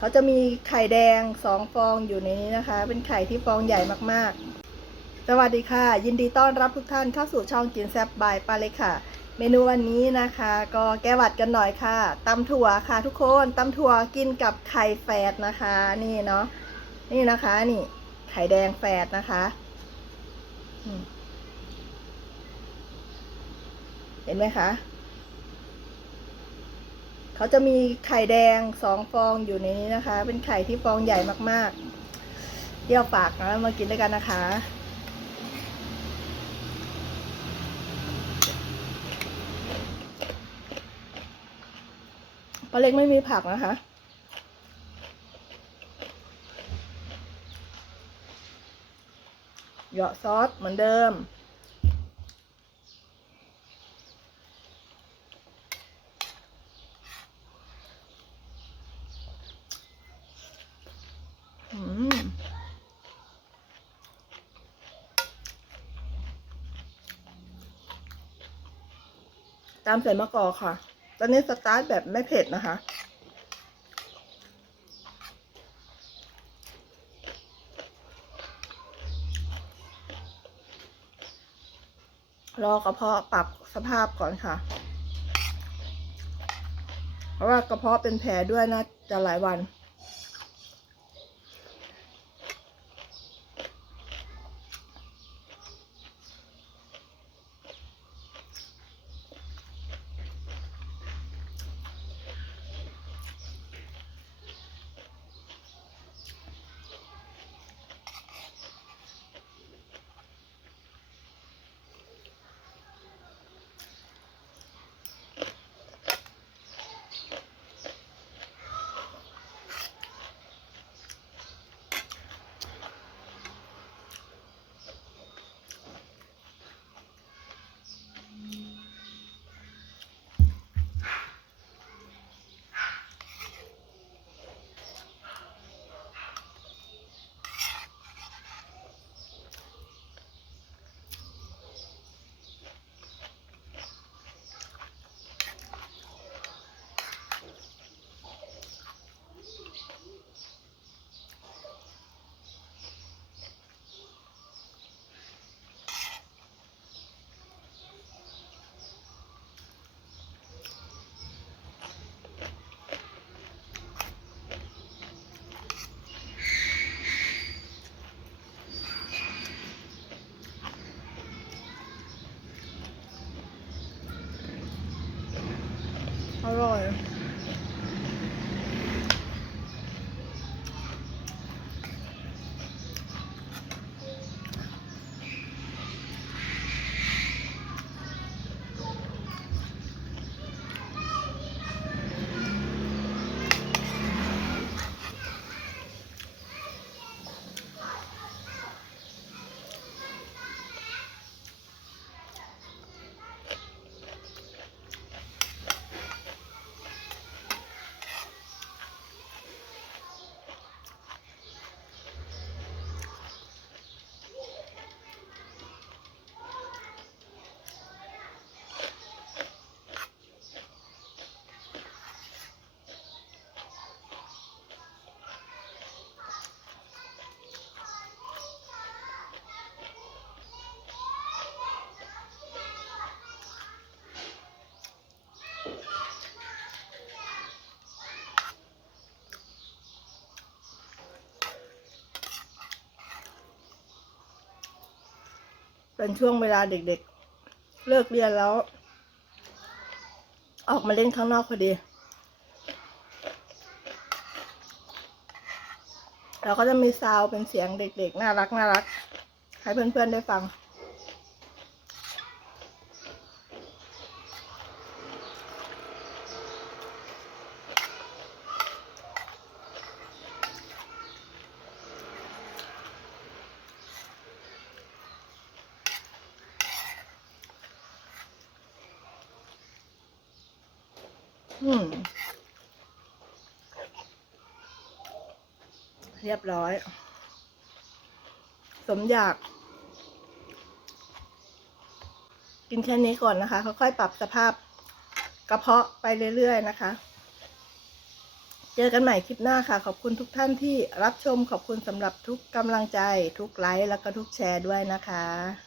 เขาจะมีไข่แดงสองฟองอยู่ในนี้นะคะ เป็นไข่ที่ฟองใหญ่มากๆ สวัสดีค่ะ ยินดีต้อนรับทุกท่านเข้าสู่ช่องกินแซบบายปาเล็กค่ะ เมนูวันนี้นะคะ ก็แก้หวัดกันหน่อยค่ะตำถั่วค่ะทุกคนตำถั่วกินกับไข่แฝดนะคะ นี่เนาะนี่นะคะนี่ไข่แดงแฝดนะคะเห็นไหมคะ เขาจะมีไข่แดงสองฟองอยู่ในนี้นะคะ เป็นไข่ที่ฟองใหญ่มากๆเที่ยวปากนะมากินด้วยกันนะคะปลาเล็กไม่มีผักนะคะ เหยาะซอสเหมือนเดิม อืมตามใส่มะกอกค่ะ ตอนนี้สตาร์ทแบบไม่เผ็ดนะคะ รอกระเพาะปรับสภาพก่อนค่ะ เพราะว่ากระเพาะเป็นแผลด้วยนะจะหลายวัน อ เป็นช่วงเวลาเด็กๆ เลิกเรียนแล้ว ออกมาเล่นข้างนอกพอดี เราก็จะมีซาวเป็นเสียงเด็กๆ น่ารักน่ารัก ให้เพื่อนๆได้ฟัง เรียบร้อย สมอยาก กินแค่นี้ก่อนนะคะ ค่อยๆปรับสภาพกระเพาะไปเรื่อยๆนะคะ เจอกันใหม่คลิปหน้าค่ะ ขอบคุณทุกท่านที่รับชม ขอบคุณสำหรับทุกกำลังใจ ทุกไลค์แล้วก็ทุกแชร์ด้วยนะคะ